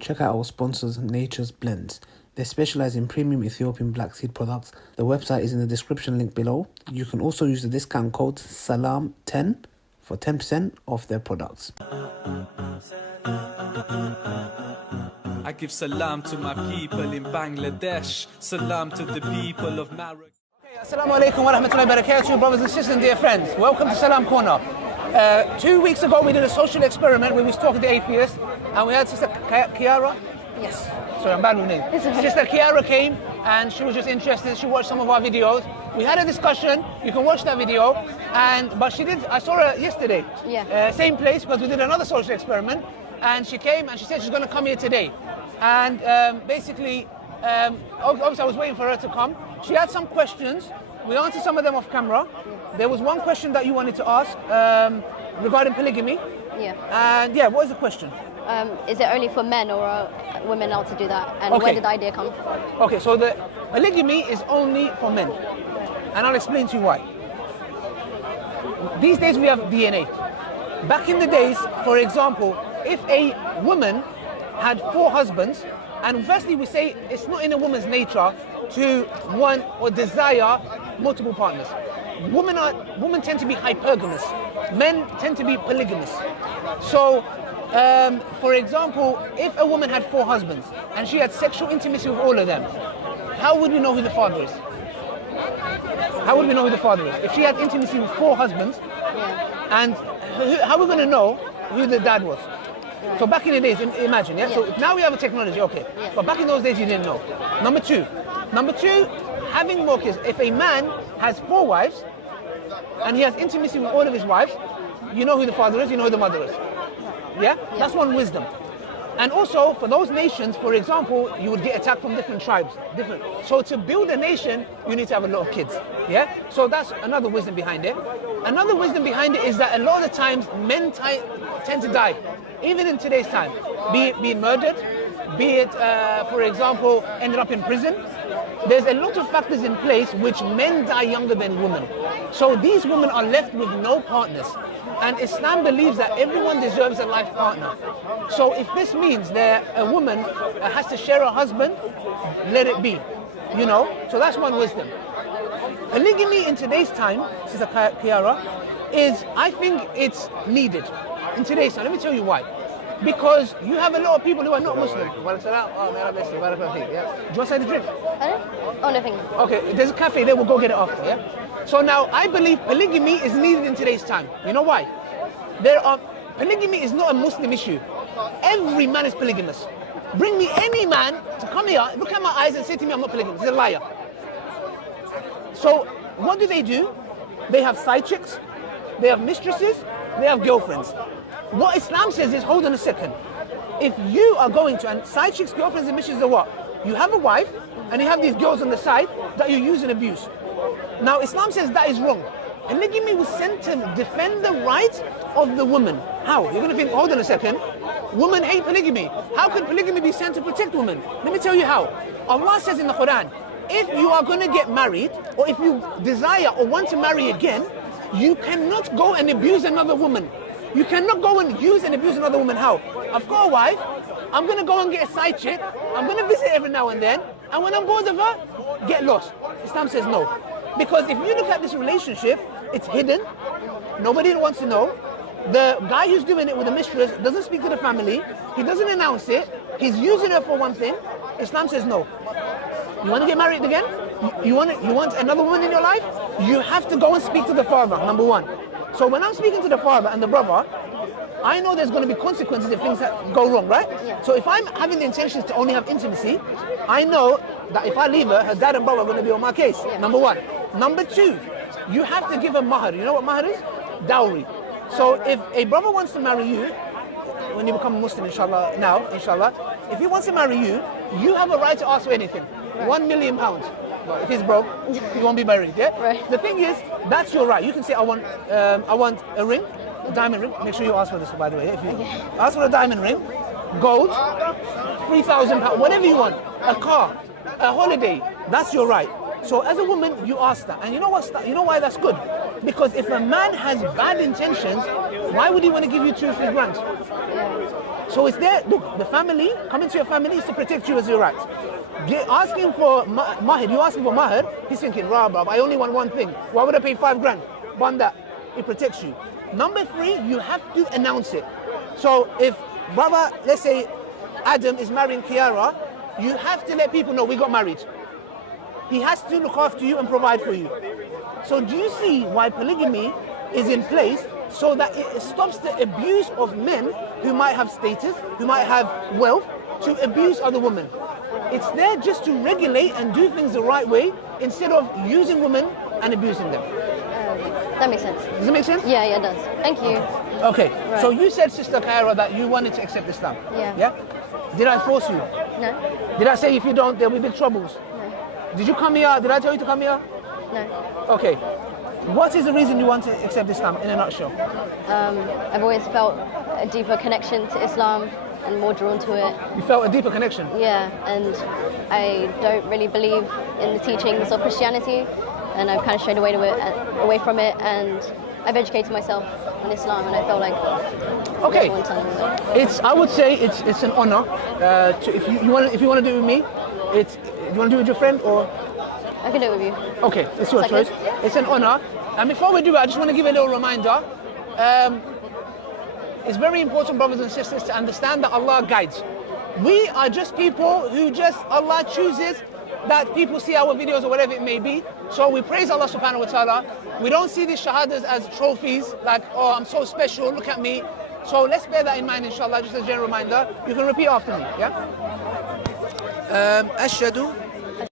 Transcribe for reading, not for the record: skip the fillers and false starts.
Check out our sponsors, Nature's Blends. They specialize in premium Ethiopian black seed products. The website is in the description link below. You can also use the discount code SALAM10 for 10% off their products. I give salam to my people in Bangladesh. Salam to the people of Marrakesh. Assalamu alaikum wa rahmatullahi wa barakatuh, brothers and sisters and dear friends. Welcome to Salam Corner. 2 weeks ago we did a social experiment where we was talking to atheists and we had Sister Kiara. Yes. Sorry, I'm bad with names. Sister Kiara came and she was just interested. She watched some of our videos. We had a discussion. You can watch that video. But she did. I saw her yesterday. Yeah. Same place because we did another social experiment. And she came and she said she's going to come here today. And obviously I was waiting for her to come. She had some questions. We answered some of them off camera. There was one question that you wanted to ask regarding polygamy. Yeah. And yeah, what is the question? Is it only for men or are women allowed to do that? And Okay. where did the idea come from? Okay, so the polygamy is only for men. And I'll explain to you why. These days we have DNA. Back in the days, for example, if a woman had 4 husbands, and firstly we say it's not in a woman's nature to want or desire multiple partners. Women tend to be hypergamous. Men tend to be polygamous. So, for example, if a woman had 4 husbands and she had sexual intimacy with all of them, how would we know who the father is? How would we know who the father is? If she had intimacy with 4 husbands, Yeah. and how are we going to know who the dad was? Right. So back in the days, imagine, yeah? So now we have a technology, okay. Yeah. But back in those days, you didn't know. Number two, having more kids. If a man has 4 wives and he has intimacy with all of his wives, you know who the father is, you know who the mother is. Yeah? That's one wisdom. And also, for those nations, for example, you would get attacked from different tribes. So to build a nation, you need to have a lot of kids. Yeah? So that's another wisdom behind it. Another wisdom behind it is that a lot of the times, men tend to die. Even in today's time. Be it being murdered, be it, for example, ended up in prison. There's a lot of factors in place which men die younger than women. So these women are left with no partners. And Islam believes that everyone deserves a life partner. So if this means that a woman has to share a husband, let it be. You know? So that's one wisdom. Polygamy in today's time, Sister Kiara, I think it's needed in today's time. Let me tell you why. Because you have a lot of people who are not Muslim. Do you want something to drink? Oh, nothing. Okay, there's a cafe there, we'll go get it after, yeah? So now, I believe polygamy is needed in today's time. You know why? Polygamy is not a Muslim issue. Every man is polygamous. Bring me any man to come here, look at my eyes and say to me, I'm not polygamous. He's a liar. So, what do? They have side chicks, they have mistresses, they have girlfriends. What Islam says is, hold on a second. If you are going to, and side chicks, girlfriends and mistresses are what? You have a wife, and you have these girls on the side that you use and abuse. Now, Islam says that is wrong. Polygamy was sent to defend the rights of the woman. How? You're going to think, hold on a second. Women hate polygamy. How could polygamy be sent to protect women? Let me tell you how. Allah says in the Quran, if you are going to get married, or if you desire or want to marry again, you cannot go and abuse another woman. You cannot go and use and abuse another woman. How? I've got a wife, I'm going to go and get a side chick, I'm going to visit every now and then, and when I'm bored of her, get lost. Islam says no. Because if you look at this relationship, it's hidden, nobody wants to know. The guy who's doing it with the mistress doesn't speak to the family, he doesn't announce it, he's using her for one thing. Islam says no. You want to get married again? You want another woman in your life? You have to go and speak to the father, number one. So when I'm speaking to the father and the brother, I know there's going to be consequences if things go wrong, right? Yeah. So if I'm having the intentions to only have intimacy, I know that if I leave her dad and brother are going to be on my case, number one. Number two, you have to give a mahar. You know what mahar is? Dowry. So if a brother wants to marry you, when you become a Muslim, inshallah, if he wants to marry you, you have a right to ask for anything. Right. £1 million. Well, if he's broke, he won't be married, yeah? Right. The thing is, that's your right. You can say, I want a ring, a diamond ring. Make sure you ask for this, by the way. If you ask for a diamond ring, gold, £3,000, whatever you want, a car, a holiday, that's your right. So as a woman, you ask that. And you know what? You know why that's good? Because if a man has bad intentions, why would he want to give you 2 or 3 grand? Yeah. So it's there. Look, the family, coming to your family is to protect you as your right. Asking for mahar, you asking for mahar, he's thinking, rah, bruv, I only want one thing. Why would I pay 5 grand? One that, it protects you. Number 3, you have to announce it. So if brother, let's say Adam is marrying Kiara, you have to let people know we got married. He has to look after you and provide for you. So do you see why polygamy is in place? So that it stops the abuse of men who might have status, who might have wealth, to abuse other women. It's there just to regulate and do things the right way instead of using women and abusing them. That makes sense. Does it make sense? Yeah, it does. Thank you. Okay, Right. so you said, Sister Kaira, that you wanted to accept Islam. Yeah. Yeah? Did I force you? No? Did I say if you don't, there'll be big troubles? No. Did you come here? Did I tell you to come here? No. Okay. What is the reason you want to accept Islam in a nutshell? I've always felt a deeper connection to Islam and more drawn to it. You felt a deeper connection? Yeah, and I don't really believe in the teachings of Christianity, and I've kind of strayed away from it, and I've educated myself on Islam, and I felt like Okay. one time. I would say it's an honor. If you want to do it with me, you want to do it with your friend or? I can do it with you. Okay, it's your Second. choice. It's an honor. And before we do it, I just want to give a little reminder. It's very important, brothers and sisters, to understand that Allah guides. We are just people who Allah chooses that people see our videos or whatever it may be. So we praise Allah subhanahu wa ta'ala. We don't see these shahadas as trophies, like, oh, I'm so special, look at me. So let's bear that in mind, inshallah, just as a general reminder. You can repeat after me, yeah? Ashhadu